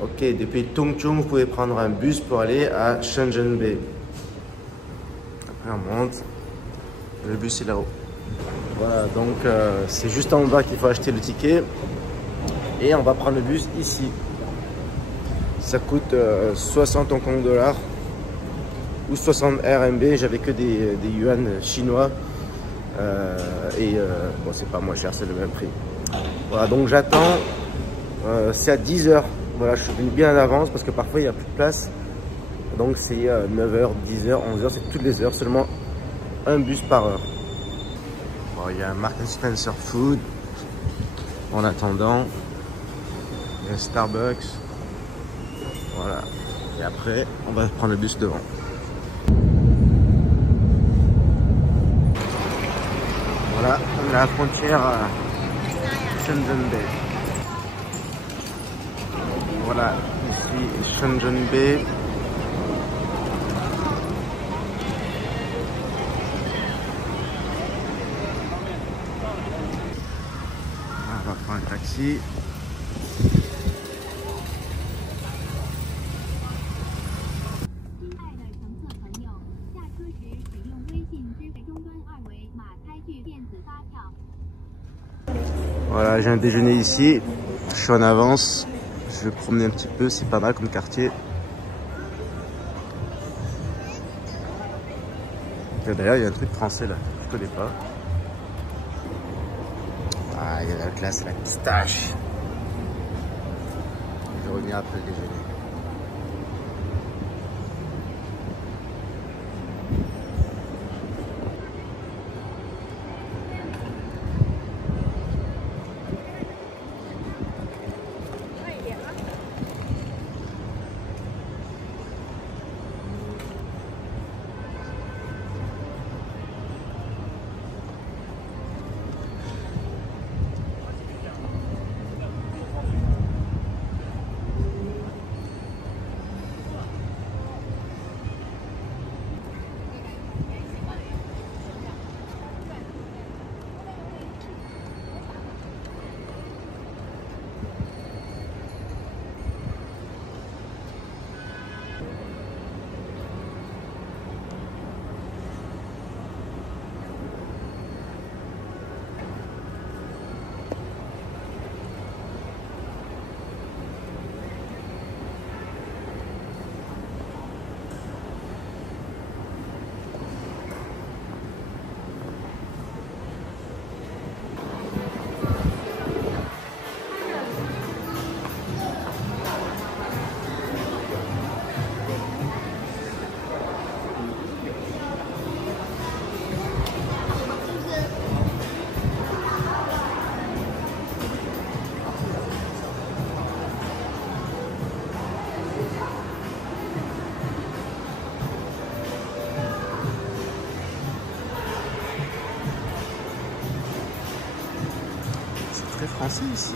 Ok, depuis Tongchung, vous pouvez prendre un bus pour aller à Shenzhen-Bay. Après, on monte. Le bus est là-haut. Voilà, donc c'est juste en bas qu'il faut acheter le ticket. Et on va prendre le bus ici. Ça coûte 60 Hong Kong dollars ou 60 RMB. J'avais que des yuan chinois. Bon, c'est pas moins cher, c'est le même prix. Voilà, donc j'attends. C'est à 10 h. Voilà, je suis venu bien à l'avance parce que parfois il n'y a plus de place. Donc c'est 9 h, 10 h, 11 h, c'est toutes les heures, seulement un bus par heure. Bon, il y a un Marks & Spencer Food. En attendant, il y a un Starbucks. Voilà. Et après, on va prendre le bus devant. Voilà, on est à la frontière à Shenzhen Bay. Voilà, ici Shenzhen Bay. On va prendre un taxi. Voilà, j'ai un déjeuner ici. Je suis en avance. Je vais promener un petit peu, c'est pas mal comme quartier. D'ailleurs, il y a un truc français là, je connais pas. Ah, il y a la classe, la pistache. Je vais revenir après le déjeuner. Très français ici.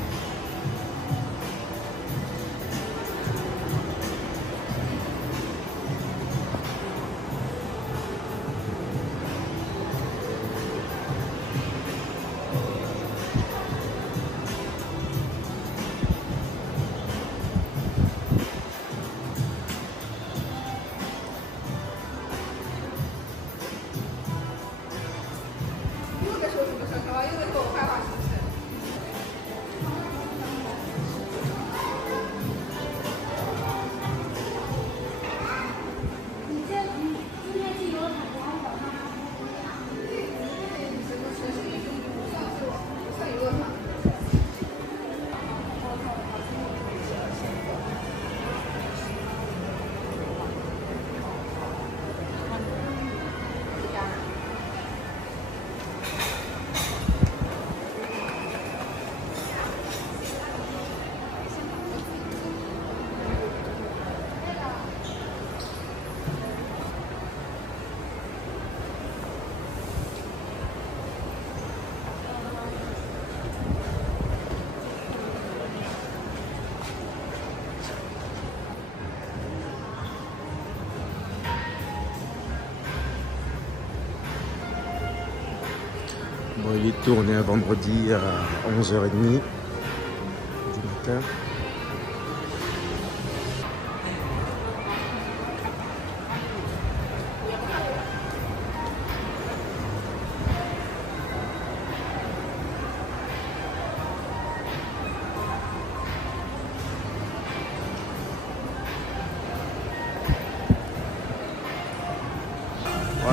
Bon, il est tourné un vendredi à 11 h 30 du matin.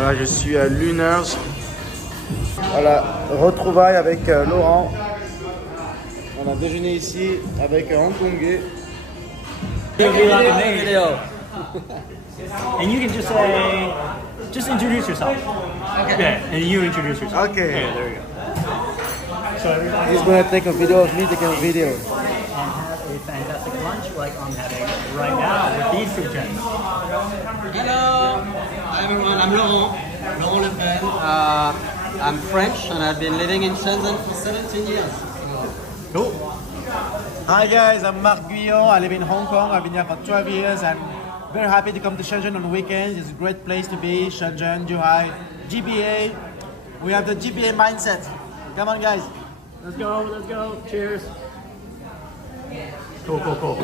Voilà, je suis à Lunars. Voilà, retrouvailles avec Laurent. On a déjeuné ici avec un Hongkongais. Video. And you can just introduce yourself. Okay. Yeah, and you introduce yourself. Okay. Yeah, there you go. So everybody He's gonna take a video of me taking a video. and have a fantastic lunch like I'm having right now with these two gents. Hello, hi everyone, I'm Laurent Le Pen. I'm French and I've been living in Shenzhen for 17 years. Cool. Hi guys, I'm Marc Guillon. I live in Hong Kong. I've been here for 12 years. I'm very happy to come to Shenzhen on weekends. It's a great place to be. Shenzhen, Zhuhai, GBA. We have the GBA mindset. Come on guys. Let's go, let's go. Cheers. Cool, cool, cool.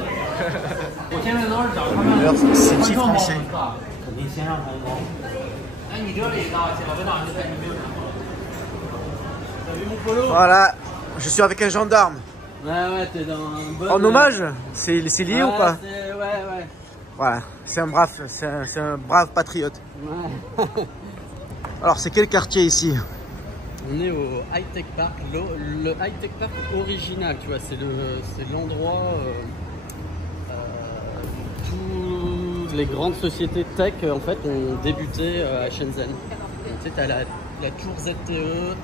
我现在都是找他们 C'est français. 肯定先让他们。哎，你这里到小飞岛就在你没有拿过。 Voilà, je suis avec un gendarme. Ouais, t'es dans un bon... En hommage, c'est lié ou pas? Ouais. Voilà, c'est un brave patriote. Ouais. Alors, c'est quel quartier ici? On est au High Tech Park, le High Tech Park original, tu vois, c'est l'endroit où toutes les grandes sociétés tech en fait ont débuté à Shenzhen. Donc, tu sais, t'as la tour ZTE,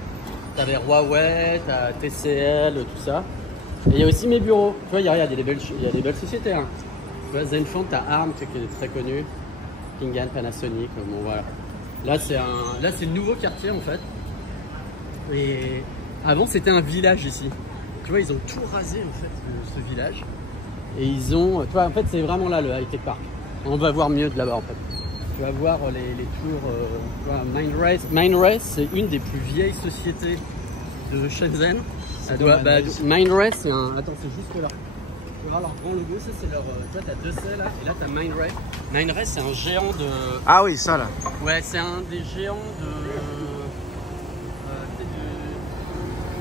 t'avais Huawei, t'as TCL, tout ça. Et il y a aussi mes bureaux, tu vois, il y a des belles sociétés. Hein. Tu vois, Zenfone, t'as ARM qui est très connu, Pinggan, Panasonic, bon voilà. Là c'est le nouveau quartier en fait. Et avant c'était un village ici. Tu vois, ils ont tout rasé en fait ce village. Et ils ont, tu vois, en fait c'est vraiment là le High Tech Park. On va voir mieux de là-bas en fait. Tu vas voir les tours, tu vois, Mindrace c'est une des plus vieilles sociétés de Shenzhen. Mindrace c'est un, attends c'est juste là. Tu vois leur grand logo, ça c'est leur, tu vois t'as 2C là, et là t'as Mindrace. Mindrace c'est un géant de... Ah oui, ça là. Ouais, c'est un des géants de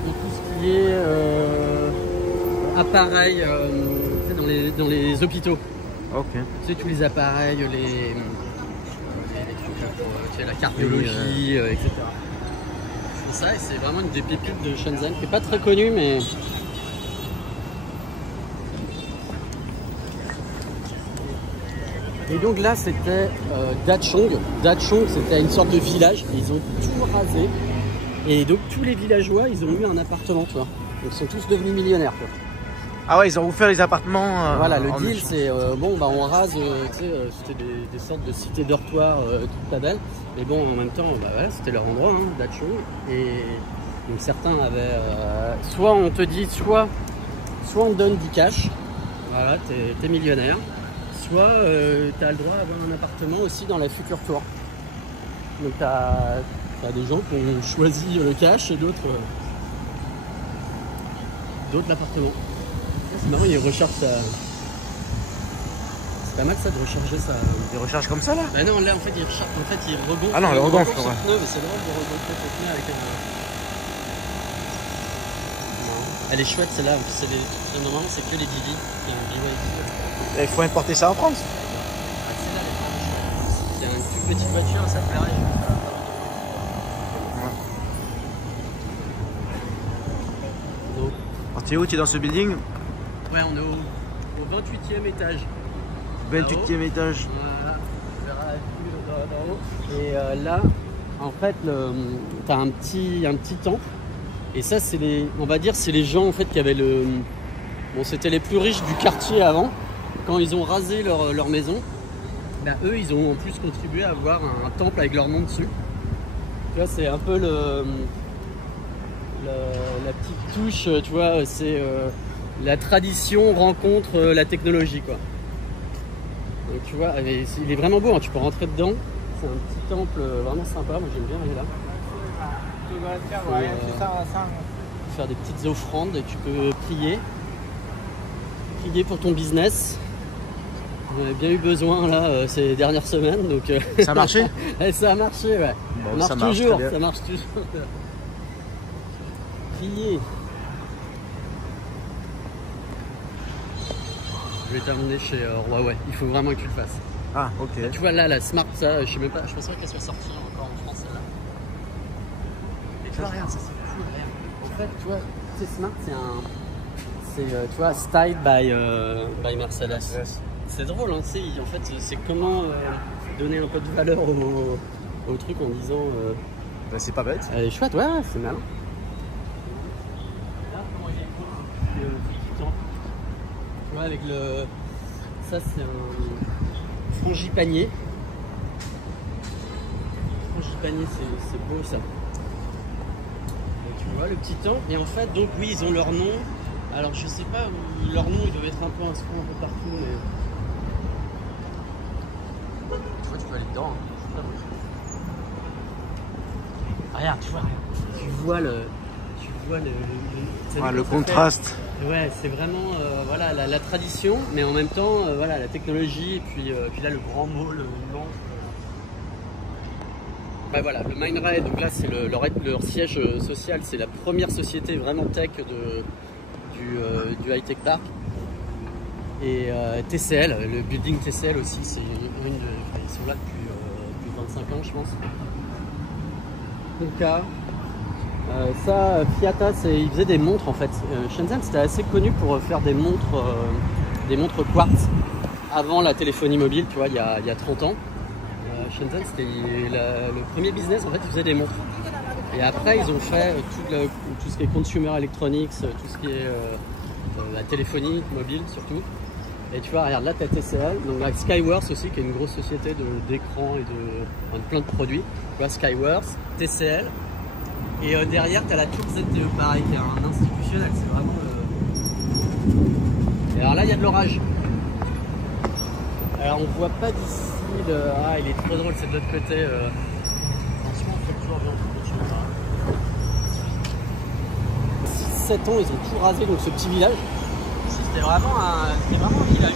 tout ce qui est appareils dans les hôpitaux. Ok. Tu sais, tous les appareils, les trucs pour tu sais, la cardiologie, etc. C'est ça, et c'est vraiment une des pépites de Shenzhen, qui n'est pas très connue, mais... Et donc là, c'était Dachong. Dachong, c'était une sorte de village. Ils ont tout rasé. Et donc, tous les villageois, ils ont eu un appartement, tu vois. Donc, ils sont tous devenus millionnaires, tu vois. Ah ouais, ils ont ouvert les appartements. Voilà, le deal, c'est bon, bah on rase, tu sais, c'était des sortes de cités dortoirs toute la belle. Mais bon, en même temps, bah voilà, c'était leur endroit, hein, Dachong. Et donc, certains avaient. Soit on te dit, soit on te donne du cash, voilà, t'es millionnaire. Soit tu as le droit d'avoir un appartement aussi dans la future tour. Donc tu as des gens qui ont choisi le cash et d'autres l'appartement. C'est marrant, ils rechargent ça. C'est pas mal ça de recharger ça. Ils rechargent comme ça là? Bah non, là en fait ils rechargent, en fait ils rebondent. Ah non, le regonfle, ouais. Non, mais c'est drôle de rebondir le pneu avec elle est chouette celle-là, normalement c'est que les BD qui ont un BYD. Il faut importer ça en France. Ah, celle-là, elle est chouette. C'est une toute petite voiture, ça plairait. Donc, Alors, tu es où? Tu es dans ce building? ouais, on est au 28e étage. 28e étage. Voilà, on verra la vue d'en haut. Et là, en fait, tu as un petit temple. Et ça, c'est on va dire, c'est les gens en fait qui avaient bon, c'était les plus riches du quartier avant. Quand ils ont rasé leur maison, bah, eux, ils ont en plus contribué à avoir un temple avec leur nom dessus. Tu vois, c'est un peu la petite touche, tu vois, c'est la tradition rencontre la technologie, quoi. Donc, tu vois, il est vraiment beau, hein, tu peux rentrer dedans. C'est un petit temple vraiment sympa, moi j'aime bien aller là. Faire des petites offrandes et tu peux prier pour ton business. On avait bien eu besoin là ces dernières semaines, donc ça a marché. Ça a marché, ouais. Bon, ça marche toujours, ça marche toujours. Prier. Je vais t'amener chez Huawei. Il faut vraiment que tu le fasses. Ah, ok. Tu vois là, la Smart, ça, je sais même pas, je pensais pas qu'elle soit sortie encore en France celle-là. Et tu vois, regarde, ça c'est cool, regarde. En fait, tu vois, c'est Smart, c'est tu vois, Style by Mercedes. Yes. C'est drôle, hein, tu sais, en fait, c'est comment donner un peu de valeur au truc en disant. Bah, c'est pas bête. Elle est chouette, ouais, c'est malin. Là, comment il est beau, ce temps. Tu vois, avec le. Ça, c'est un frangipanier. Frangipanier, c'est beau ça. Et tu vois le petit temps. Et en fait, donc, oui, ils ont leur nom. Alors, je sais pas, leur nom, ils doivent être un peu inscrits un peu partout, mais. Tu vois, tu peux aller dedans. Hein. C'est pas beau. Regarde, tu vois, Le contraste. Ouais, c'est vraiment voilà, la tradition, mais en même temps, voilà, la technologie, et puis là, le grand mot, le nom. Bah, voilà, le Mindray, donc là, c'est leur siège social, c'est la première société vraiment tech du High Tech Park. Et TCL, le building TCL aussi, ils sont là depuis 25 ans, je pense. Donc ça, Fiata, ils faisaient des montres en fait. Shenzhen, c'était assez connu pour faire des montres quartz avant la téléphonie mobile, tu vois, il y a 30 ans. Shenzhen, c'était le premier business, en fait, ils faisaient des montres. Et après, ils ont fait tout ce qui est consumer electronics, tout ce qui est la téléphonie mobile surtout. Et tu vois, regarde, là, tu as TCL, donc là, Skyworth aussi, qui est une grosse société d'écran et de plein de produits. Tu vois, Skyworth, TCL. Et derrière, tu as la Tour ZTE, pareil, qui est un institutionnel. C'est vraiment. Et alors là, il y a de l'orage. Alors, on voit pas d'ici. Ah, il est trop drôle, c'est de l'autre côté. Franchement, on fait toujours bien. 6-7 ans, ils ont tout rasé, donc ce petit village. C'était vraiment un village.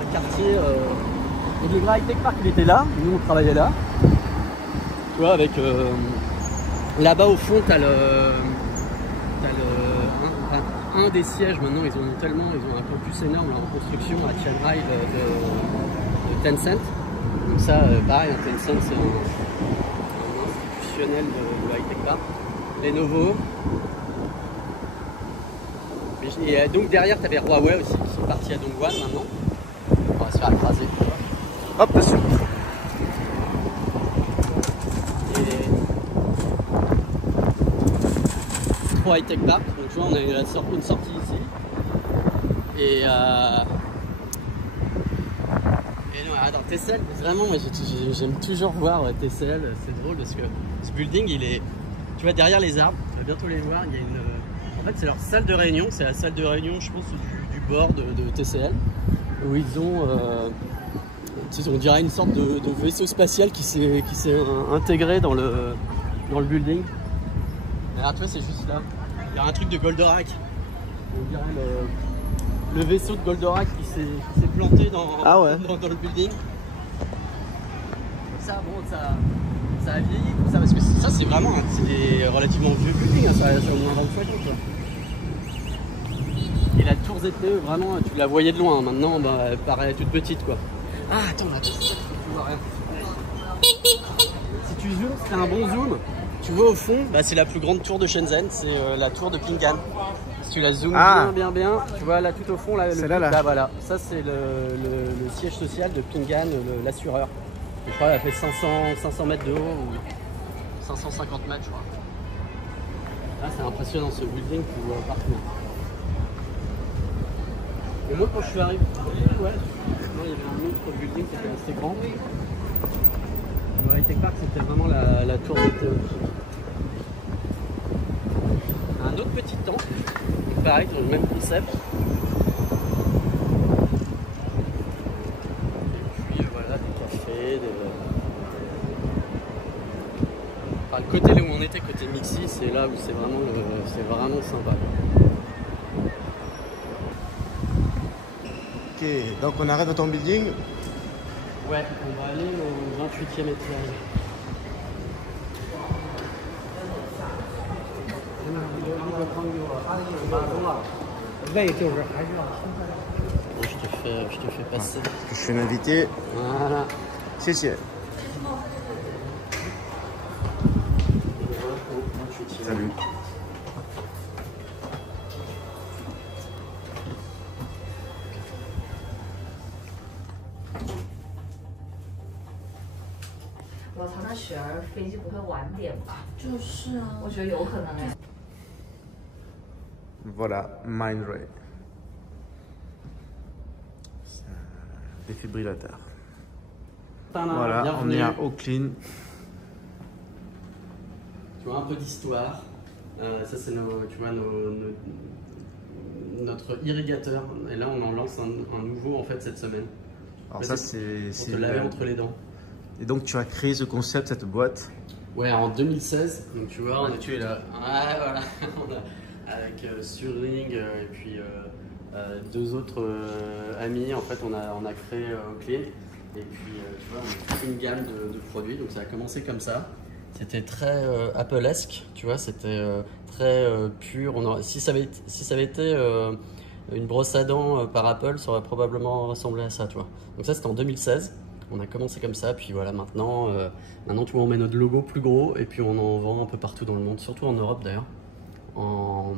Un quartier. Donc le High Tech Park, il était là. Nous, on travaillait là. Tu vois, avec. Là-bas, au fond, t'as un des sièges. Maintenant, ils ont tellement. Ils ont un campus énorme là, en construction à Chiang Rai de Tencent. Donc, ça, pareil, Tencent, c'est un institutionnel de High Tech Park. Lenovo. Et donc derrière, tu avais Huawei aussi, qui est parti à Dongguan maintenant. On va se faire écraser. Hop, dessus. Et 3 High Tech Park, donc tu vois, on a une sortie ici. Et non, attends, TCL, vraiment, moi j'aime toujours voir TCL, c'est drôle parce que ce building, il est, tu vois, derrière les arbres, tu vas bientôt les voir, il y a une. En fait, c'est leur salle de réunion, c'est la salle de réunion, je pense, du board de TCL, où ils ont, on dirait une sorte de vaisseau spatial qui s'est intégré dans le building. Alors, tu vois, c'est juste là. Il y a un truc de Goldorak. On dirait le vaisseau de Goldorak qui s'est planté dans le building. Ça, bon, ça a vieilli, tout ça, parce que ça, c'est vraiment des relativement vieux buildings, hein, ça a sur le moins 25 ans, quoi. Et la tour ZTE, vraiment, tu la voyais de loin. Maintenant, bah, elle paraît toute petite, quoi. Ah, attends, la tour ZTE, tu vois rien. Si tu zoomes, c'est un bon zoom. Tu vois au fond, bah, c'est la plus grande tour de Shenzhen, c'est la tour de Ping An. Si tu la zoomes bien, tu vois là tout au fond, là, là, voilà. Ça, c'est le siège social de Ping An, l'assureur. Je crois qu'elle fait 500 mètres de haut ou 550 mètres, je crois. Là, c'est impressionnant ce building, tu vois partout. Et moi, quand je suis arrivé, ouais, il y avait un autre building qui était assez grand. Le High Tech Park, c'était vraiment la tour de un autre petit temps, donc pareil, dans le même concept. Et puis voilà, des cafés, Enfin, le côté là où on était, côté Mixi, c'est là où c'est vraiment sympa. Ok, donc on arrête dans ton building. Ouais, on va aller au 28e étage. Bon, je te fais te fais passer. Je suis un invité. Voilà. Salut. Salut.我从那雪儿飞机不会晚点吧？就是啊，我觉得有可能哎。 Voilà, Mindray. Défibrillateur. Voilà, on est à Auckland. Tu vois un peu d'histoire. Ça c'est notre irrigateur. Et là on en lance un nouveau en fait cette semaine. Alors là, ça c'est pour te laver entre les dents. Et donc tu as créé ce concept, cette boîte. Ouais, en 2016. Donc tu vois, tu es là. Ouais, voilà. Avec Surring et puis deux autres amis, en fait, on a créé Auckland. Et puis, tu vois, on a fait une gamme de produits. Donc ça a commencé comme ça. C'était très Apple-esque, tu vois, c'était très pur. Si ça avait été une brosse à dents par Apple, ça aurait probablement ressemblé à ça, tu vois. Donc ça, c'était en 2016. On a commencé comme ça, puis voilà, maintenant, tu vois, on met notre logo plus gros et puis on en vend un peu partout dans le monde, surtout en Europe d'ailleurs. On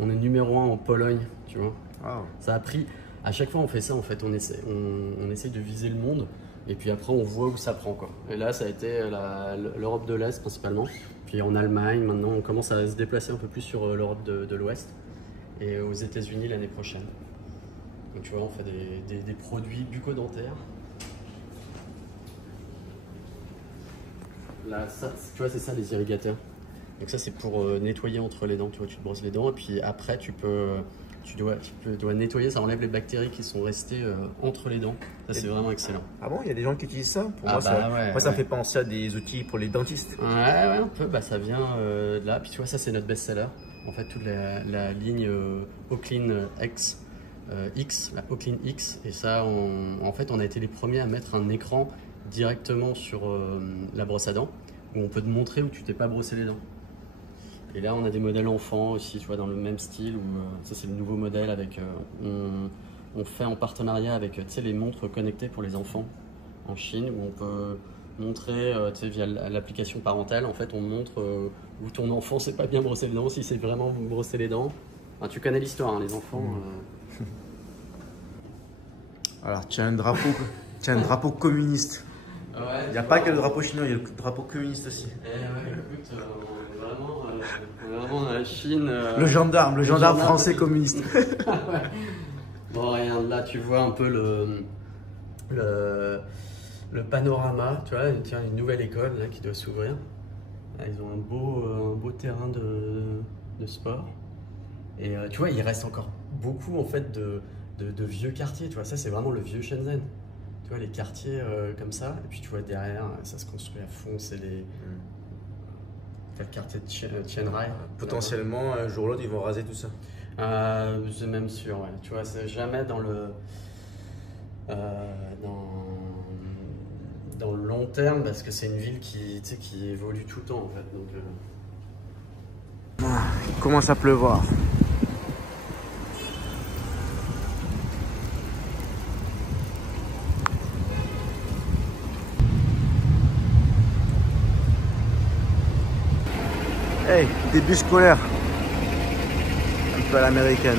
est numéro 1 en Pologne, tu vois. Wow. Ça a pris, à chaque fois on fait ça en fait, on essaie de viser le monde et puis après on voit où ça prend quoi. Et là ça a été l'Europe de l'Est principalement, puis en Allemagne maintenant on commence à se déplacer un peu plus sur l'Europe de l'Ouest et aux États-Unis l'année prochaine. Donc tu vois on fait des produits bucco-dentaires. Là ça, tu vois c'est ça les irrigateurs. Donc ça c'est pour nettoyer entre les dents, tu vois, tu te brosses les dents et puis après tu dois nettoyer, ça enlève les bactéries qui sont restées entre les dents. Ça c'est vraiment excellent. Ah bon, il y a des gens qui utilisent ça? Pour moi, ça me fait penser à des outils pour les dentistes. Ouais, un peu, ça vient de là. Puis tu vois, ça c'est notre best-seller. En fait, toute la ligne Auckland X, la Auckland X. Et ça, en fait, on a été les premiers à mettre un écran directement sur la brosse à dents où on peut te montrer où tu t'es pas brossé les dents. Et là, on a des modèles enfants aussi, tu vois, dans le même style. Où, ça, c'est le nouveau modèle avec. On fait en partenariat avec, tu sais, les montres connectées pour les enfants en Chine, où on peut montrer, tu sais, via l'application parentale, en fait, on montre où ton enfant s'est pas bien brossé les dents, si c'est vraiment brossé les dents. Enfin, tu connais l'histoire, hein, les enfants. Alors, tu as un drapeau communiste. Ouais, il n'y a pas que le drapeau chinois, il y a le drapeau communiste aussi. Ouais, écoute, on est vraiment dans la Chine. Le gendarme français communiste. Ouais. Bon, regarde, là tu vois un peu le panorama, tu vois, une nouvelle école là, qui doit s'ouvrir. Ils ont un beau terrain de sport. Et tu vois, il reste encore beaucoup en fait de vieux quartiers, tu vois, ça c'est vraiment le vieux Shenzhen. Tu vois, les quartiers comme ça, et puis tu vois derrière, ça se construit à fond, c'est le quartier de Chiang Rai. Potentiellement, un jour ou l'autre, ils vont raser tout ça. C'est même sûr, ouais. Tu vois, c'est jamais dans le long terme, parce que c'est une ville qui évolue tout le temps, en fait. Donc, il commence à pleuvoir. Hey, début scolaire, un peu à l'américaine.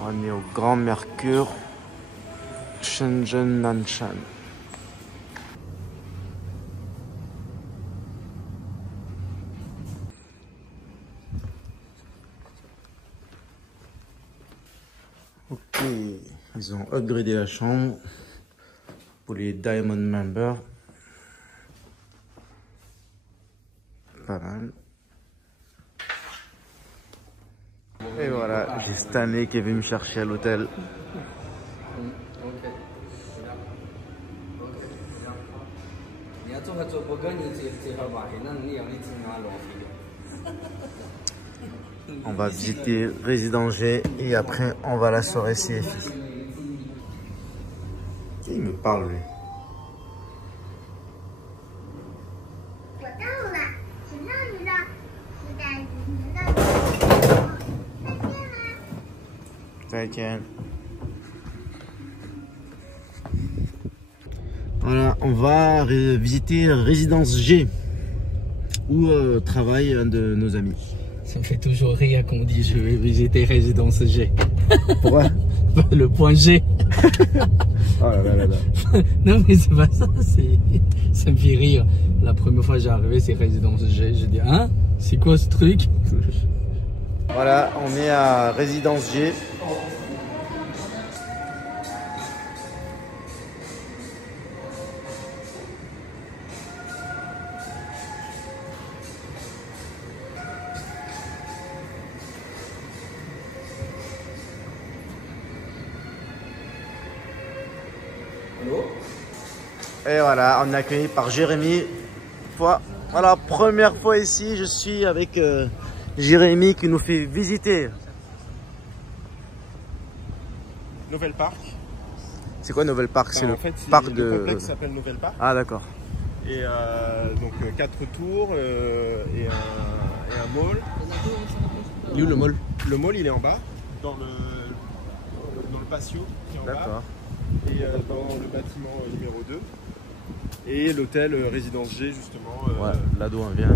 On est au Grand Mercure, Shenzhen Nanshan. Ok, ils ont upgradé la chambre pour les Diamond Members. Pas mal. Et voilà, j'ai Stanley qui est venu me chercher à l'hôtel. On va visiter Résidence G et après on va à la soirée CFI. Il me parle lui. Voilà, on va visiter Résidence G où travaille un de nos amis. Ça me fait toujours rire quand on dit je vais visiter Résidence G. Pourquoi? Le point G. Oh là là là là. Non mais c'est pas ça, ça me fait rire. La première fois que j'ai arrivé c'est Résidence G, j'ai dit hein? C'est quoi ce truc? Voilà, on est à Résidence G. Et voilà, on est accueilli par Jérémy. Voilà, première fois ici, je suis avec Jérémy qui nous fait visiter. Nouvelle Park. C'est quoi Nouvelle Park? C'est En le fait, parc le de... complexe s'appelle Nouvelle Park. Ah d'accord. Et donc 4 tours et un mall. Il est où le mall? Le mall il est en bas, dans le patio qui est en bas. D'accord. Et dans le bâtiment numéro 2. Et l'hôtel Résidence G justement. Ouais, là d'où on vient.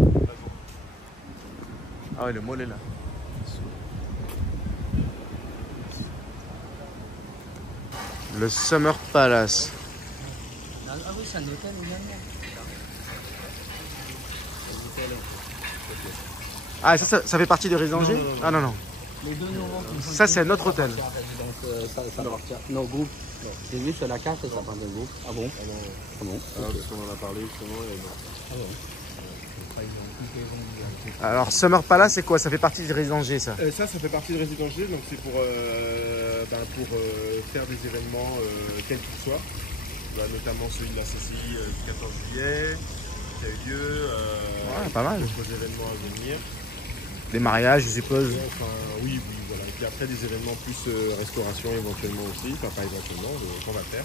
Ah oui, le mall est là. Le Summer Palace. Ah oui, c'est un hôtel également. Ah, ça fait partie de Résidence G? Ah non, non. Les deux nouveaux. Ça, c'est un autre hôtel. Ça appartient. Non, groupe. J'ai vu sur la carte, ça parle de groupe. Ah bon? Ah bon? Parce qu'on en a parlé justement. Ah bon? Alors, Summer Palace, c'est quoi? Ça fait partie de Résidence G, ça? Ça fait partie de Résidence G, donc c'est pour faire des événements quels qu'ils soient. Notamment celui de la CCI du 14 juillet, qui a eu lieu. Ouais, pas mal. D'autres événements à venir. Des mariages, je suppose. Enfin, oui, voilà. Et puis après, des événements plus restauration éventuellement aussi. Enfin, pas éventuellement, qu'on va faire.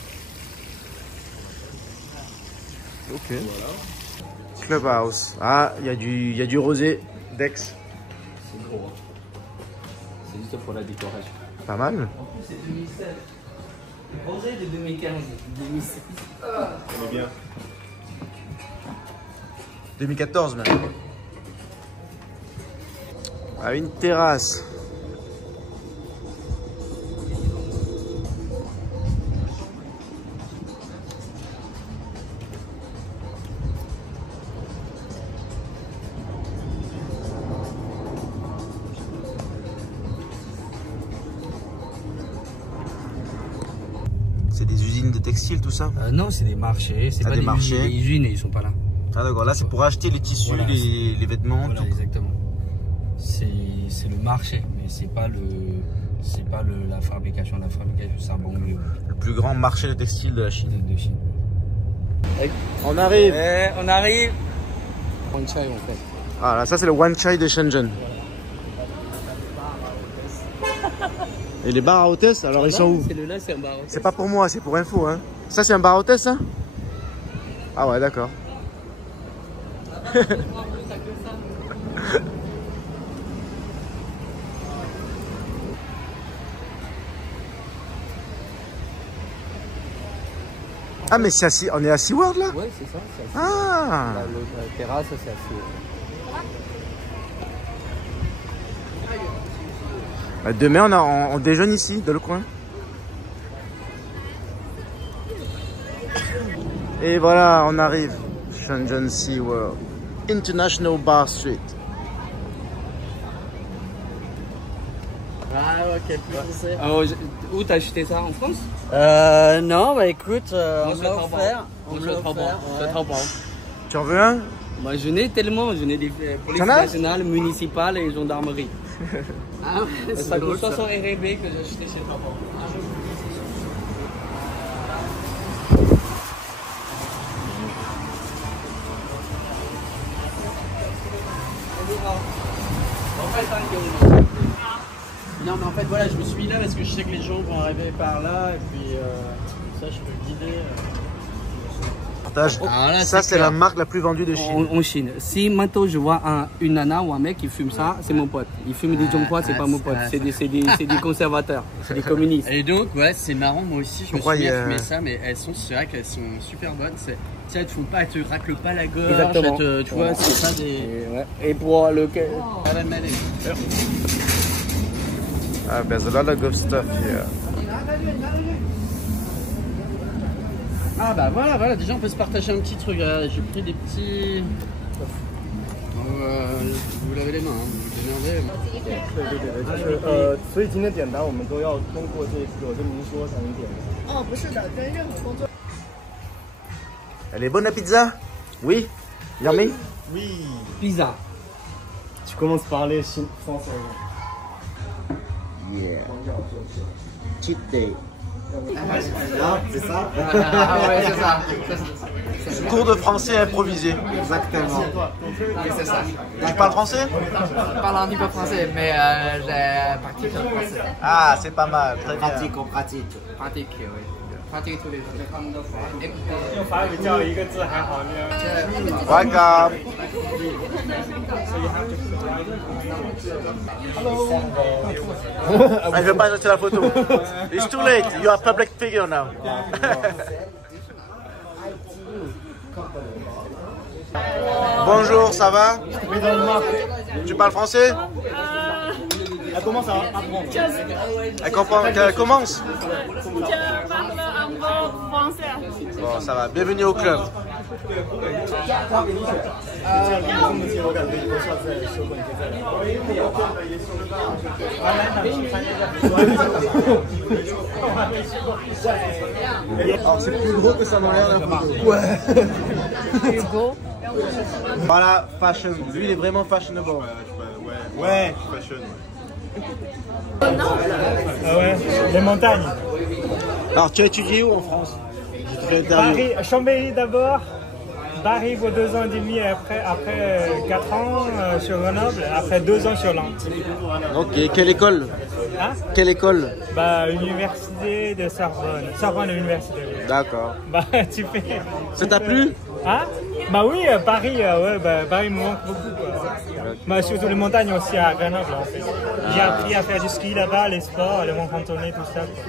Ok. Voilà. Clubhouse. Ah, il y a du rosé d'Aix. C'est gros. C'est juste pour la décoration. Pas mal. En plus, c'est 2016. Rosé de 2015. 2016. On est bien. 2014 même. Ah, une terrasse. C'est des usines de textiles, tout ça? Non, c'est des marchés. C'est pas des marchés. Les usines, ils sont pas là. Ah d'accord, là c'est pour acheter les tissus, Voilà, les vêtements, Voilà, tout. exactement. C'est le marché, mais c'est pas la fabrication. La fabrication, c'est un banlieue Le plus grand marché de textile de la Chine. de Chine. On arrive. On arrive. Wan Chai, en fait. Ah là, ça c'est le Wan Chai de Shenzhen. Et les bars à hôtesse, alors ils sont où? Celui-là, c'est un bar. C'est pas pour moi, c'est pour info. Hein. Ça c'est un bar à hôtesse, hein? Ah ouais, d'accord. Ah mais c'est assis, on est à SeaWorld là? Ouais, c'est ça. Ah. La terrasse, c'est assez. Bah, demain on déjeune ici, dans le coin. Et voilà, on arrive. Shenzhen SeaWorld. International Bar Street. Ah ok, où t'as acheté ça, en France? Non, bah écoute, on me l'a Moi, offert. je suis trop bon. Je suis trop bon. Tu en veux un? Moi, je n'ai tellement, je n'ai des polices T'en as? nationales, municipales et gendarmerie. Ah ouais, Ça coûte 60 RB que j'ai acheté chez Papa. En fait, Non, mais en fait, voilà, je me suis mis là parce que je sais que les gens vont arriver par là. Et puis, ça, je peux guider. Partage. Là, ça, c'est la marque la plus vendue de Chine. En Chine. Si maintenant je vois une nana ou un mec qui fume ça, c'est mon pote. Il fume des Zhonghua, c'est pas mon pote. C'est des conservateurs, c'est des communistes. Et donc, ouais, c'est marrant. Moi aussi, je me suis mis à fumer ça, mais c'est vrai qu'elles sont super bonnes. Tu sais, elles te raclent pas la gorge. Exactement. Tu vois, c'est pas des. Et pour le. There's a lot of good stuff here. Ah bah voilà, déjà on peut se partager un petit truc. J'ai pris des petits... vous lavez les mains, hein, vous démerdez. 所以今天点单我们都要通过这个跟您说才能点。哦，不是的，跟任何工作。 Elle est bonne la pizza? Oui? Yummy? Oui. Pizza. Tu commences par parler français. Yeah. Cheat day. C'est ça? Ah ouais, c'est ça. Cours de français improvisé. Exactement. Oui, c'est ça. Tu parles français? Je parle un petit peu français, mais j'ai pratiqué le français. Ah, c'est pas mal. Très bien. Pratique, on pratique. Pratique, oui. Pratique tous les jours. Écoutez. Welcome. Je vais pas acheter la photo. It's too late. You are a public figure now. Bonjour, ça va? Tu parles français? Elle commence à apprendre. Elle commence? Je parle un peu français. Bon, ça va. Bienvenue au club. Alors, c'est plus gros que ça m'a l'air la photo. Ouais. Let's go. Voilà, fashion. Lui, il est vraiment fashionable. Ouais, fashion. Ah ouais, les montagnes. Alors, tu as étudié où en France? Paris, Chambéry d'abord, Paris pour 2 ans et demi, et après 4 ans sur Grenoble, après 2 ans sur Nantes. Ok, quelle école? Hein? Quelle école? Bah, université de Sorbonne. Sorbonne université. Oui. D'accord. Bah, tu fais. Ça t'a plu? Hein? Bah oui, Paris, ouais, bah, Paris me manque beaucoup. Quoi. Bah, surtout les montagnes aussi à Grenoble en fait. J'ai appris à faire du ski là-bas, les sports, les monts randonnées, tout ça. Quoi.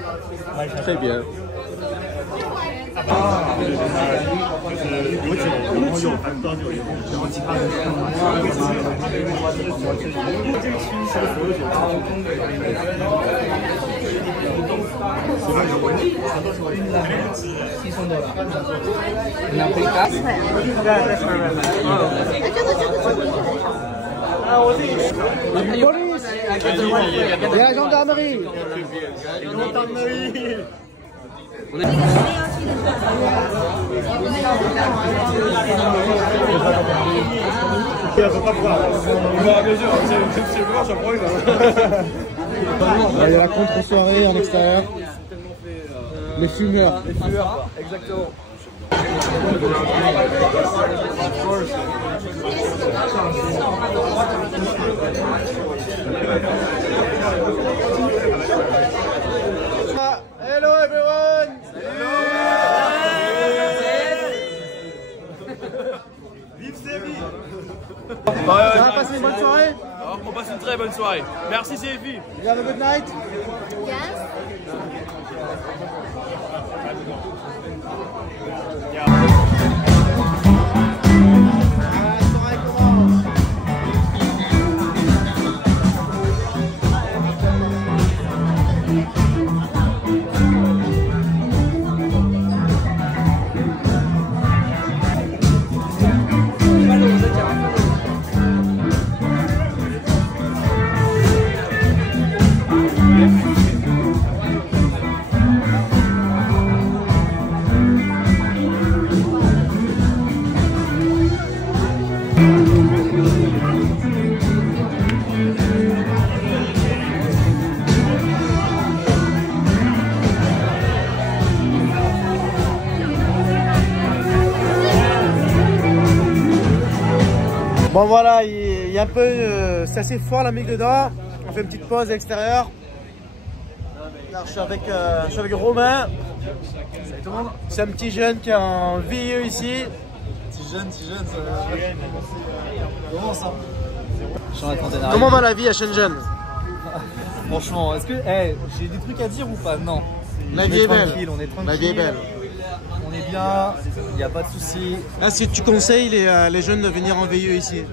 Bah, Très bien. Il y a la gendarmerie. Il y a la contre-soirée en extérieur. Les fumeurs. Les fumeurs, exactement. Hello everyone. Vive Séville! Ça va passer une bonne soirée? Alors, on passe une très bonne soirée. Merci Séville! You have a good night? Yes. Bon voilà, il y a un peu, c'est assez fort la musique dedans. On fait une petite pause à l'extérieur. Alors, je suis avec Romain. C'est un petit jeune qui est en VIE ici. Petit jeune, ça... Comment ça? Comment va la vie à Shenzhen? Franchement, est-ce que... Hey, j'ai des trucs à dire ou pas? Non. La vie est belle. On est tranquille. La vie est belle. On est bien, il n'y a pas de soucis. Est-ce que tu conseilles les jeunes de venir en VIE ici?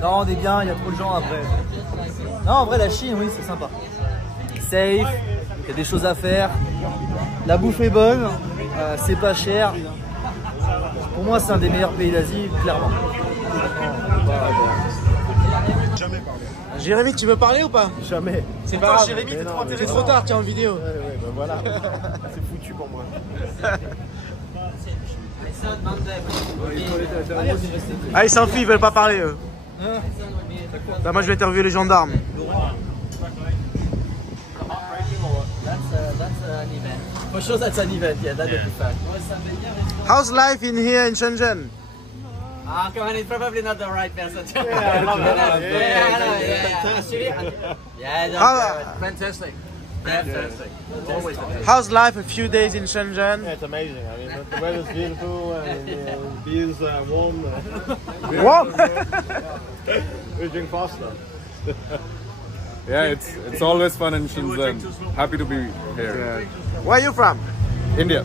Non, on est bien, il y a trop de gens après. Non, en vrai, la Chine, oui, c'est sympa. Safe, il y a des choses à faire. La bouffe est bonne, c'est pas cher. Pour moi, c'est un des meilleurs pays d'Asie, clairement. Jamais parlé. Jérémy, tu veux parler ou pas? Jamais. C'est pas grave. Jérémy, c'est trop tard, tu es en vidéo. Ouais, ben voilà. C'est foutu pour moi. Ah, ils s'enfuient, ils veulent pas parler eux. Là, moi je vais interviewer les gendarmes. For sure that's an event, yeah, that would be fun. How's life in here in Shenzhen? Ah, come on, it's probably not the right person. I love it. Fantastic. Fantastic. Always fantastic. How's life a few days in Shenzhen? Yeah, it's amazing. I mean, the weather's beautiful and the beer's warm. Warm? We drink faster. Yeah, it's always fun in Shenzhen. Happy to be here. Where are you from? India.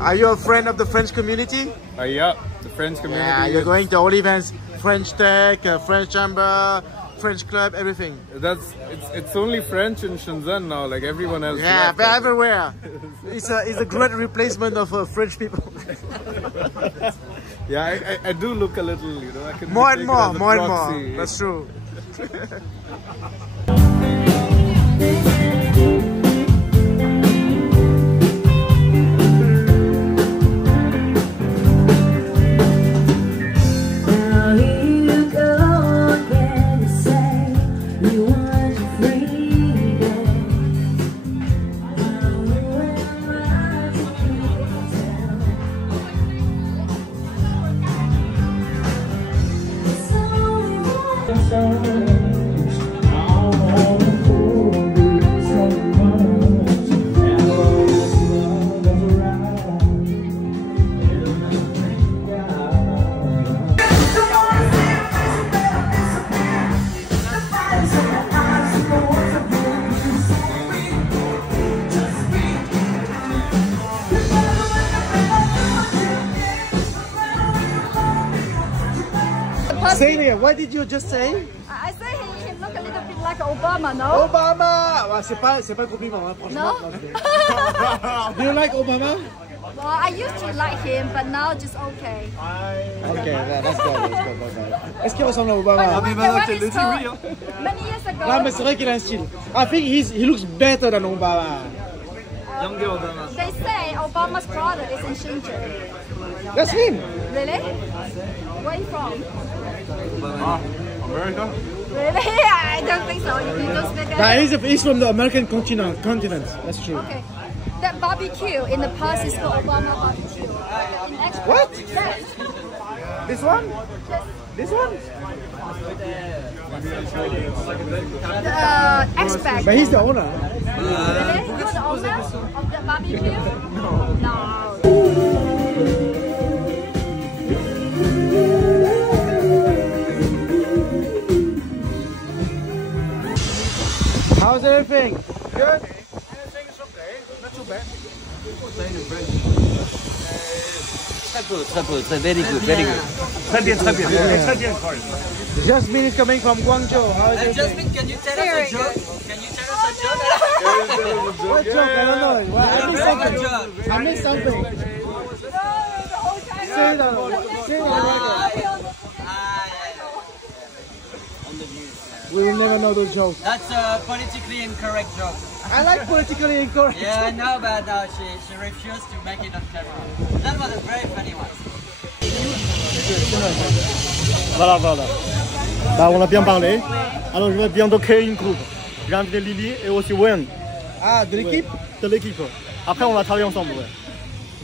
Are you a friend of the French community? Yeah, the French community. Yeah, you're going to all events, French Tech, French Chamber, French Club, everything. It's only French in Shenzhen now, like everyone else. Yeah, they're everywhere. It's a great replacement of French people. Yeah, I do look a little, you know. I can More and take it as a more. proxy. That's true. Say it, what did you just say? I say he look a little bit like Obama, no? Obama! Ouais, c'est pas un compliment, hein, franchement. No? Do you like Obama? Well, I used to like him, but now just okay. Okay, that's good. Est-ce qu'il ressemble à Obama? Many years ago. Non, mais c'est vrai qu'il a un style. I think he looks better than Obama. Younger Obama. They say Obama's brother is in Shenzhen. That's him. Really? Where are you from? America? Really? I don't think so. You don't speak that. He's from the American continent. That's true. Okay. That barbecue in the past is called Obama barbecue. What? Yes. This one? Yes. This one? The expert. But he's the owner. Really? You're the owner of the barbecue? No. How's everything? Good? Très good, very good. Très bien. Jasmine is coming from Guangzhou. How is it? Jasmine, can you tell us a joke? What joke? I don't know. Well, I missed something. Say it on the record. We will never know those jokes. That's a politically incorrect joke. I like politically incorrect. Yeah, I know, but she refused to make it on camera. That was a very funny one. Voilà. Bah, on a bien parlé. Alors, je vais bientôt créer une groupe. Je vais inviter Lily et aussi Wen. Ah, de l'équipe? De l'équipe. Après, on va travailler ensemble. Ouais.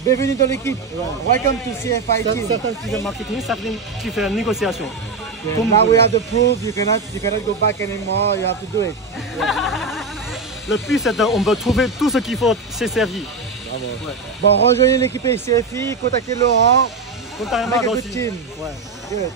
Bienvenue dans l'équipe. Welcome to CFIT. Certains qui font marketing, certains qui font négociation. Yeah, now we have the proof. You cannot go back anymore. You have to do it. Le plus, c'est qu'on peut trouver tout ce qu'il faut chez CFI. Bravo. Ouais. Bon, rejoignez l'équipe CFI, contactez Laurent. Contactez Marc aussi. Ouais. Good.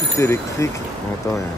Tout électrique, on n'entend rien.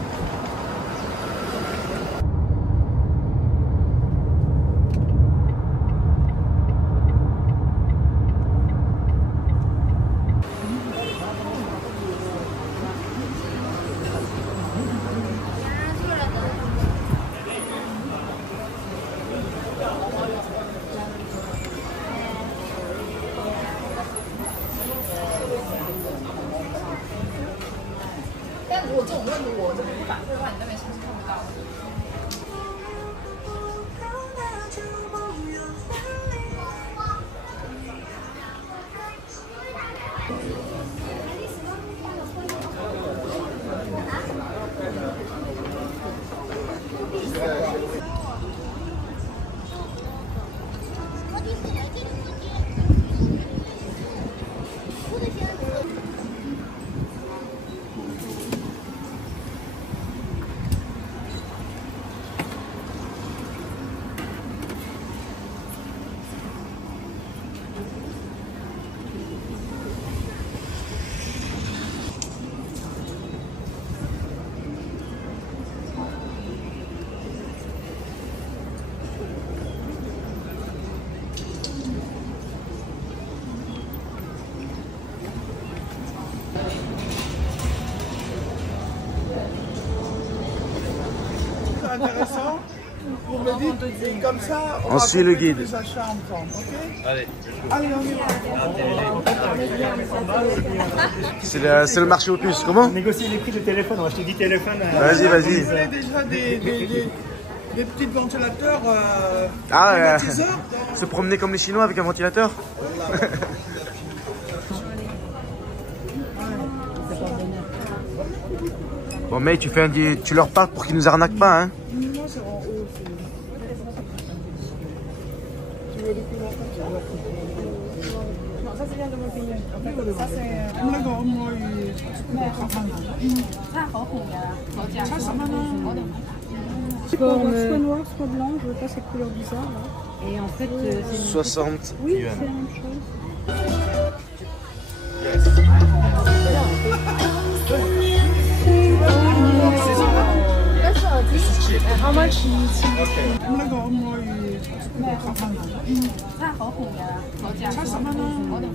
Intéressant. Vous me dites, et comme ça, on suit le guide. Les achats ensemble, ok? Allez. Allez, on y va. C'est le marché aux puces, comment? Négocier les prix de téléphone, on va acheter 10 téléphones. Vas-y, vas-y. Vous avez déjà des petits ventilateurs se promener comme les Chinois avec un ventilateur. Bon mec, tu leur parles pour qu'ils nous arnaquent pas, hein. Non, c'est en haut. Tu veux depuis longtemps? Non, ça c'est bien de mon pays. Ça c'est... Soit noir, soit blanc, je veux pas ces couleurs bizarres là. Et en fait, c'est 60 oui, yuan. c'est la même chose. How much is it? 咁呢個可唔可以70蚊啊？啊，好紅㗎，好正。70蚊啦。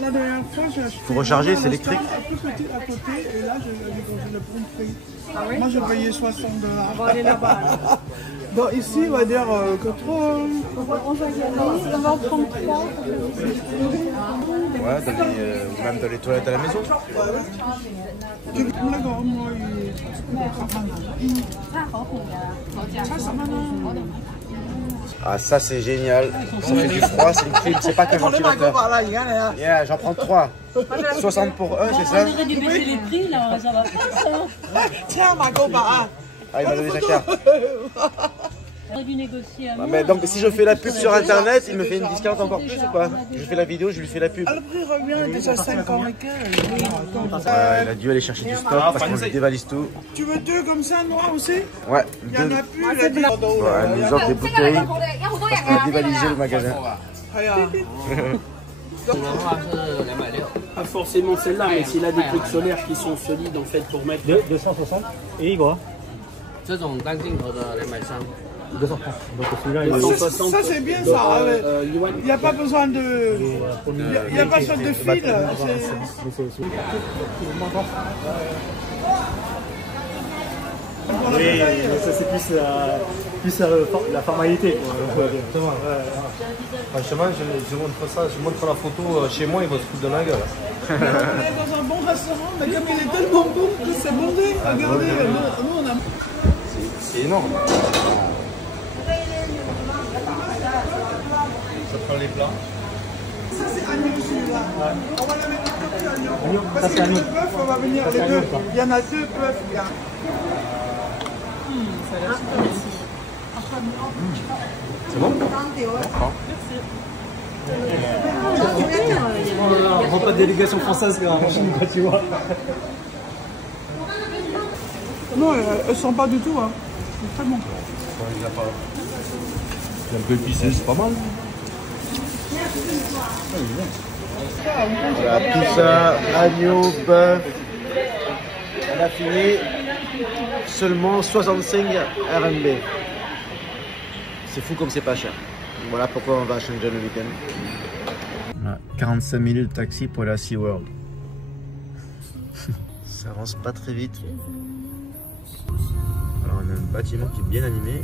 La dernière fois, j'ai acheté. Faut recharger, c'est électrique. Un peu petit à côté, et là, j'ai le bon prix. Ah oui? Moi, j'ai payé $60. On va aller là-bas. Donc ici, on va dire que 3. On va y aller, on va en prendre 3. Ouais, même dans les toilettes à la maison. Ah, ça c'est génial. Ça fait du froid, c'est une clim, c'est pas qu'un ventilateur. Yeah, j'en prends 3. 60 pour 1, c'est ça? On aurait dû baisser les prix là, ça va. Tiens, Margot, bah. Ah, il m'a donné sa carte. On aurait dû négocier à Mais donc si je fais la pub sur internet, il me fait une discount encore plus ou pas? Je fais la vidéo, je lui fais la pub. Le prix revient déjà 50 et quelques. Il a dû aller chercher du stock parce qu'on lui dévalise tout. Tu veux 2 comme ça, noirs aussi? Ouais, Il y en a plus, elle nous offre des bouteilles parce qu'on a dévalisé le magasin. Pas forcément celle-là, mais s'il a des trucs solaires qui sont solides en fait pour mettre. 260 et Igor. 这种单镜头的来买3。 230. Donc celui-là, il est 160. Ça c'est bien ça. Il n'y a pas besoin de. Il n'y a pas besoin de fil. Oui, ça c'est plus la formalité. Franchement, je montre ça, je montre la photo chez moi, il va se foutre de ma gueule. On est dans un bon restaurant, mais comme il est tellement bon que c'est bondé. Regardez, nous on a. C'est énorme. Ça prend les plats. Ça c'est agneau celui-là. Ouais. On va le mettre à côté agneau. Parce Ça, que le bœuf, on va venir les deux. Il y en a 2 bœufs. C'est bon? On prend pas de délégation française en Chine, quoi, tu vois. Non, elles sont pas du tout. Hein. C'est très bon. Il y a pas. C'est un peu épicé, c'est pas mal. Voilà, tout ça, agneau, bœuf. On a fini seulement 65 RMB. C'est fou comme c'est pas cher. Voilà pourquoi on va à Shenzhen le week-end. 45 minutes de taxi pour aller à SeaWorld. Ça avance pas très vite. Alors on a un bâtiment qui est bien animé.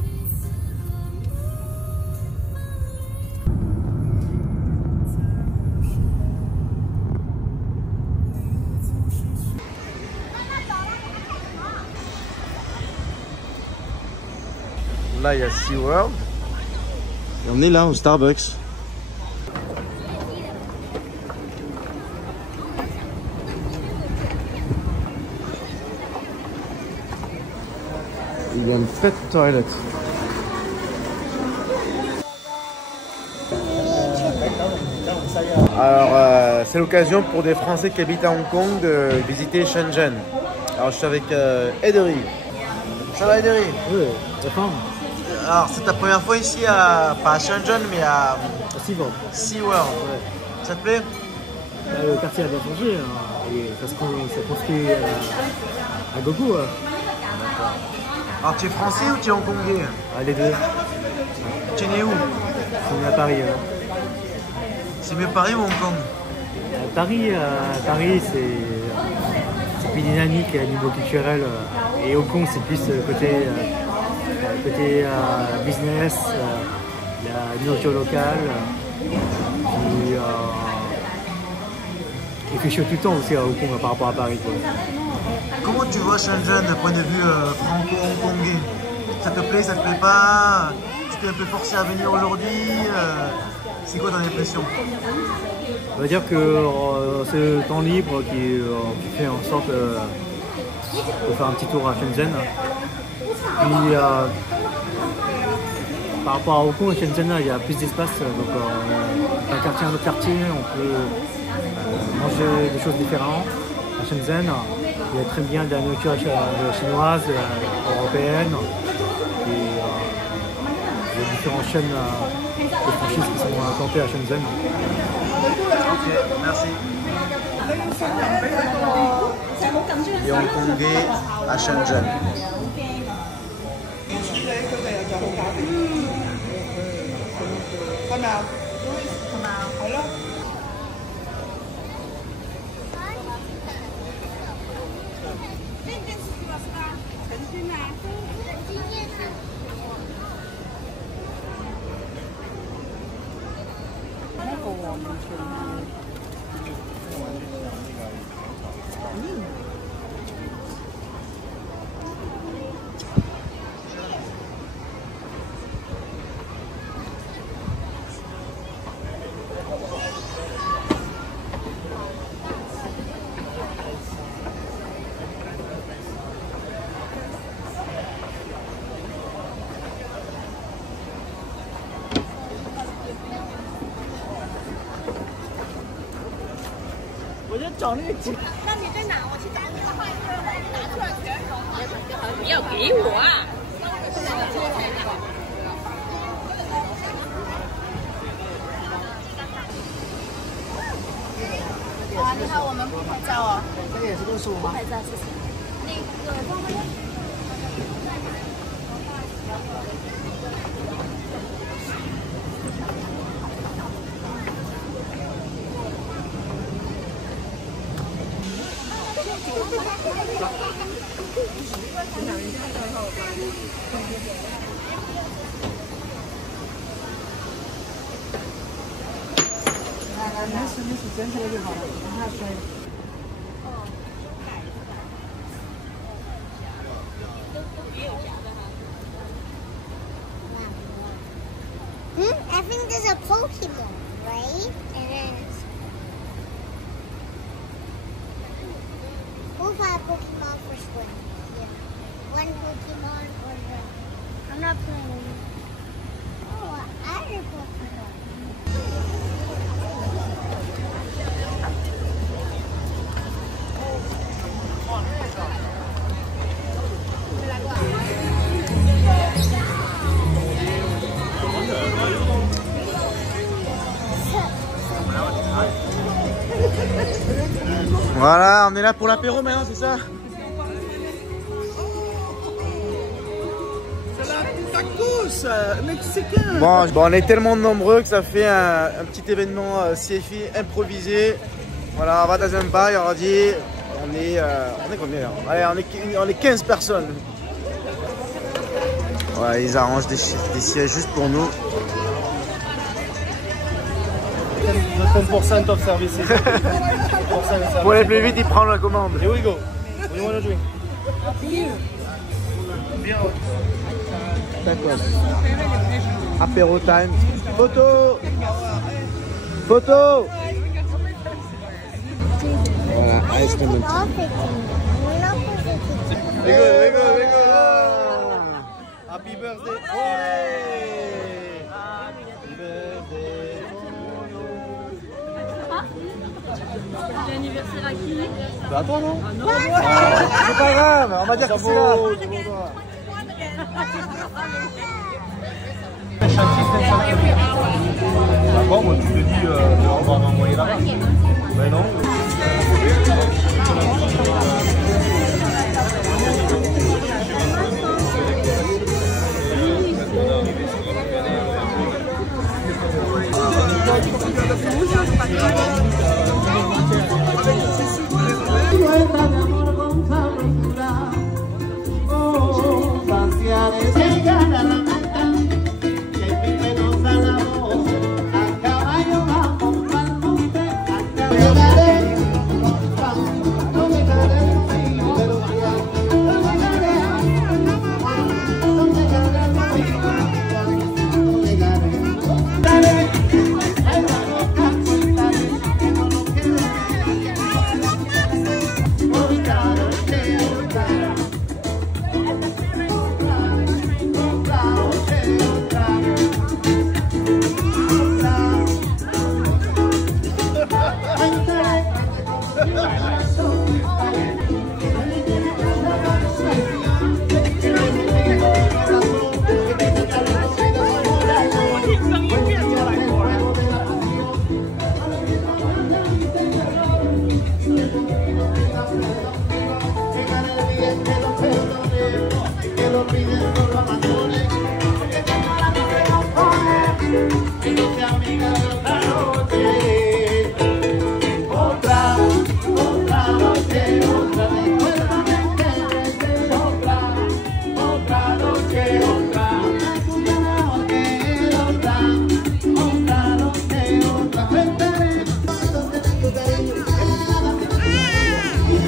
Là il y a SeaWorld. Et on est là au Starbucks. Il y a une pet toilette. Alors c'est l'occasion pour des Français qui habitent à Hong Kong de visiter Shenzhen. Alors je suis avec Ederi. Ça va Ederi? Oui, la forme. Alors c'est ta première fois ici pas à Shenzhen mais à SeaWorld. SeaWorld. Ouais. Ça te plaît? Le quartier a bien changé parce qu'on s'est construit à gogo. Alors tu es français ou tu es hongkongais? Les deux. Tu es né où? On est à Paris. C'est mieux Paris ou Hong Kong? Paris, c'est plus dynamique à niveau culturel et Hong Kong c'est plus côté business, la nourriture locale, il fait chaud tout le temps aussi à Hong Kong par rapport à Paris. Quoi. Comment tu vois Shenzhen d'un point de vue franco-hongkongais? Ça te plaît, ça te plaît pas? Tu t'es un peu forcé à venir aujourd'hui? C'est quoi ton impression? On va dire que ce temps libre qui fait en sorte de faire un petit tour à Shenzhen. Puis par rapport à Hong Kong et Shenzhen, il y a plus d'espace. Donc d'un quartier à un autre quartier, on peut manger des choses différentes. À Shenzhen, il y a très bien de la nourriture chinoise, européenne. Et, il y a différentes chaînes de franchises qui sont implantées à Shenzhen. Ok, merci. Et hongkongais à Shenzhen. Come out. Come out. Hello?那你在哪？我去拿那个换一个来，拿出来全融了。你要给我啊！啊，你好，我们不拍照哦。这个也是65吗？不拍照，谢谢。那个放那个。没事，捡起来就好了，不怕摔。I think there's a Pokemon, right? It is. Who five Pokemon for swim? Yeah. One Pokemon or the... I'm not playing. Oh, other Pokemon. Voilà, on est là pour l'apéro maintenant, c'est ça? C'est la tacos mexicain. Bon, on est tellement nombreux que ça fait un petit événement CFI improvisé. Voilà, on va dans un bar, on dit, on est combien là? Allez, on est 15 personnes. Ouais, ils arrangent des sièges juste pour nous. 10% of services. Pour aller plus vite, il prend la commande. Here we go. What do you want to drink? D'accord. Apéro time. Photo. Photo. Voilà, ice cream. Let go. Happy birthday. Happy birthday. L'anniversaire à qui? Bah à toi non? Ah non, c'est pas grave, on va dire que c'est là. D'accord, moi tu te dis on va m'envoyer là-bas. Mais non.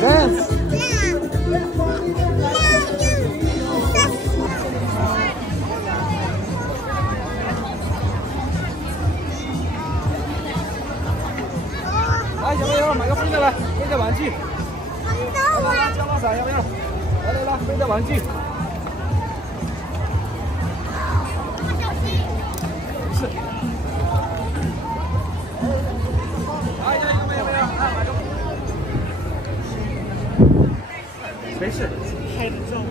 Dance.来，小朋友买个飞的来，飞的玩具。降落伞要不要？来，飞的玩具。是。哎呀，有没有？哎，买个。没事，拍的照片。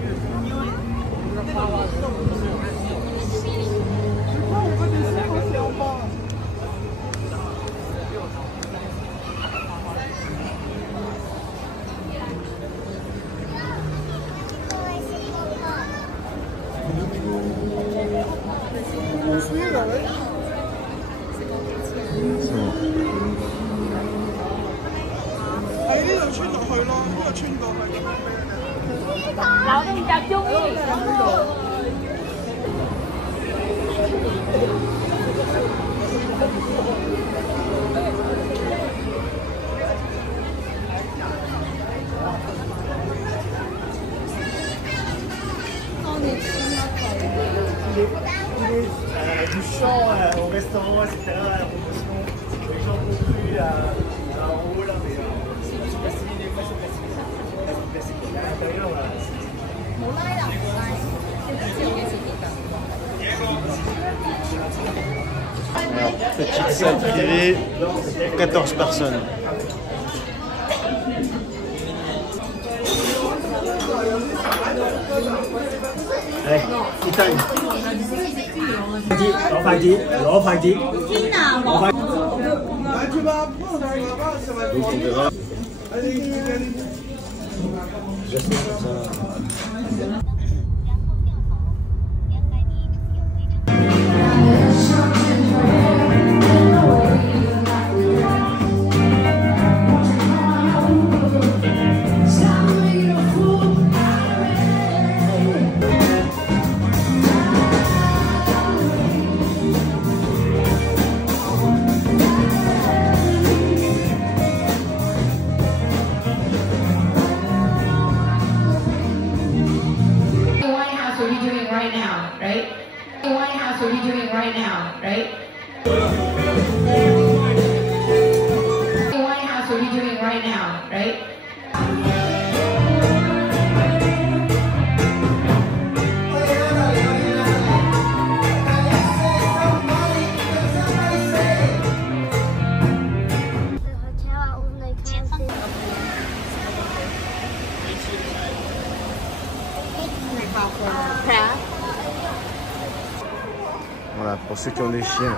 喺呢度穿落去咯，呢個穿過去。有都唔集中意。du champ au restaurant, etc. La promotion, les gens concluent en haut là, mais je sais pas si des fois c'est classique. À l'intérieur, voilà. Alors, petite salle privée, 14 personnes. Allez, Italie. 攞筷子，攞筷子。天哪！我。Voilà, pour ceux qui ont des chiens.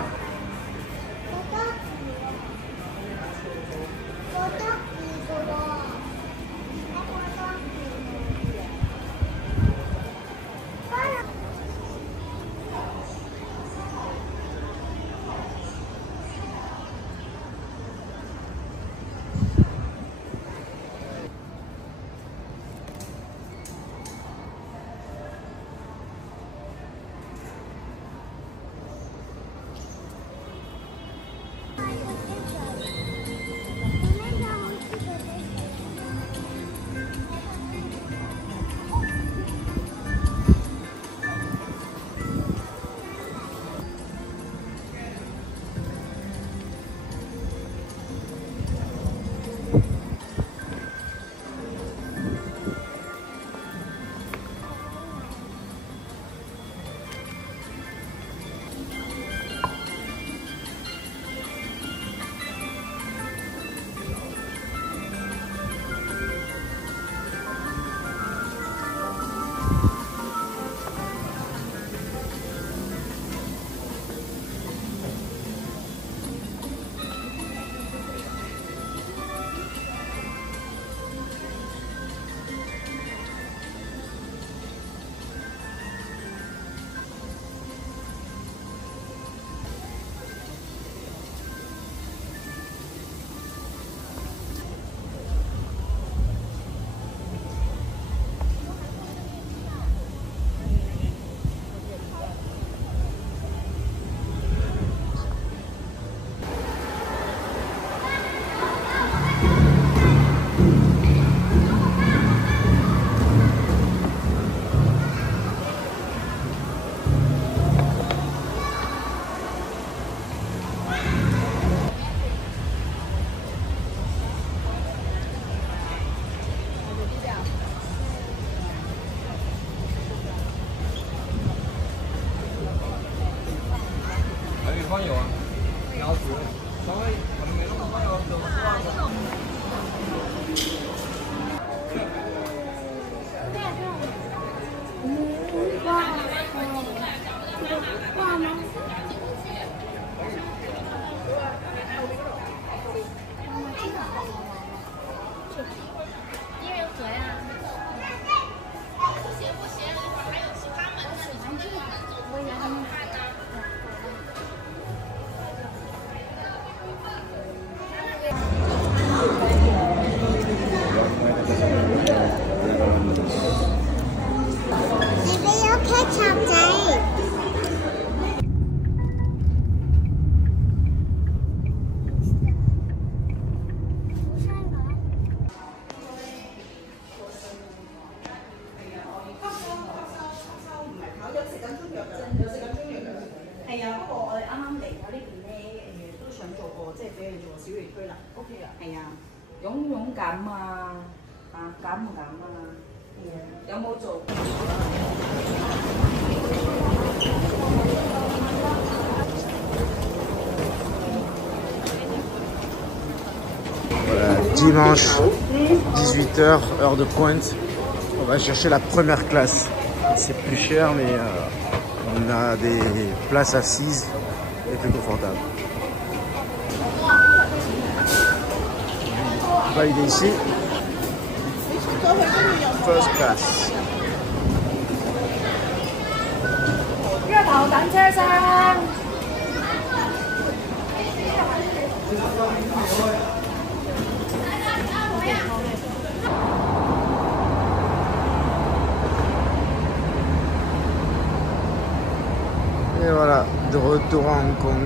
第二盒呀。我以为他们看呢。你们要开场仔。係啊，不過我哋啱啱嚟我呢邊咧，都想做個即係俾你做小兒推拿。OK 啊。係啊，勇敢啊，敢唔敢啊？有冇做？ Voilà, dimanche, 18h, heure de pointe, on va chercher la première classe. C'est plus cher, mais on a des places assises et plus confortables. On va aller ici. First class. 約頭等車廂。 Et voilà, de retour à Hong Kong.